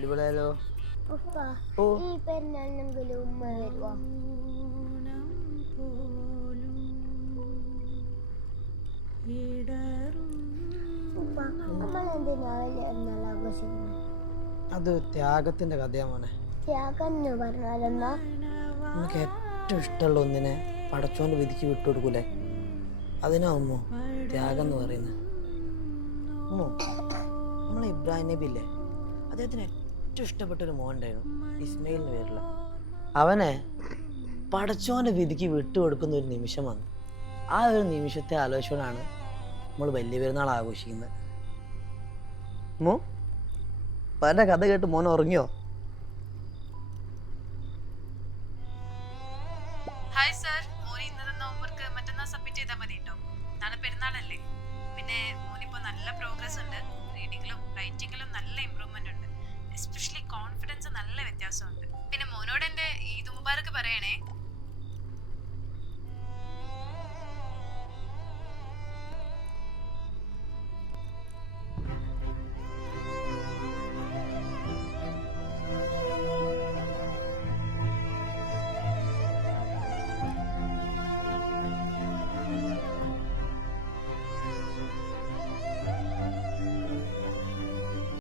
അടിപൊളിയാലോ. ഉപ്പ ഓ ഈ പെരുന്നാളിനെങ്കിലും ഉമ്മ വരുവോ? ഉപ്പ നമ്മളെന്തിനാ വലിയ പെരുന്നാൾ ആഘോഷിക്കുന്നത്? അത് ത്യാഗത്തിന്റെ കഥയാ മോനെ. ത്യാഗം എന്ന് പറഞ്ഞാലെന്നാ? നമുക്ക് ഏറ്റവും ഇഷ്ടമുള്ള ഒന്നിനെ പടച്ചോന്റെ വിധിക്ക് വിട്ടുകൊടുക്കൂലേ, അതിനാവുമോ ത്യാഗം എന്ന് പറയുന്നത്. അമ്മോ, നമ്മളെ ഇബ്രാഹിം നബി ഇല്ലേ, അദ്ദേഹത്തിന് ഏറ്റവും ഇഷ്ടപ്പെട്ട ഒരു മോൻ ഉണ്ടായിരുന്നു, ഇസ്മയിൽ എന്ന് പേരുള്ള. അവനെ പടച്ചോന്റെ വിധിക്ക് വിട്ടുകൊടുക്കുന്ന ഒരു നിമിഷം വന്നു. ആ ഒരു നിമിഷത്തെ ആലോചിച്ചുകൊണ്ടാണ് നമ്മൾ വലിയ പെരുന്നാൾ ആഘോഷിക്കുന്നത്. മോ പല കഥ കേട്ട് മോൻ ഉറങ്ങിയോ? ഹായ് സാർ, മോന് ഇന്ന് തന്ന ഹോംവർക്ക് മറ്റന്നാൾ സബ്മിറ്റ് ചെയ്താൽ മതി കേട്ടോ. നാളെ പെരുന്നാളല്ലേ. പിന്നെ മോനിപ്പോൾ നല്ല പ്രോഗ്രസ് ഉണ്ട്. റീഡിങ്ങിലും റൈറ്റിങ്ങിലും നല്ല ഇമ്പ്രൂവ്മെന്റ് ഉണ്ട്. എസ്പെഷ്യലി കോൺഫിഡൻസ് നല്ല വ്യത്യാസമുണ്ട്. പിന്നെ മോനോട് എൻ്റെ ഈദ് മുബാറക്ക് പറയണേ.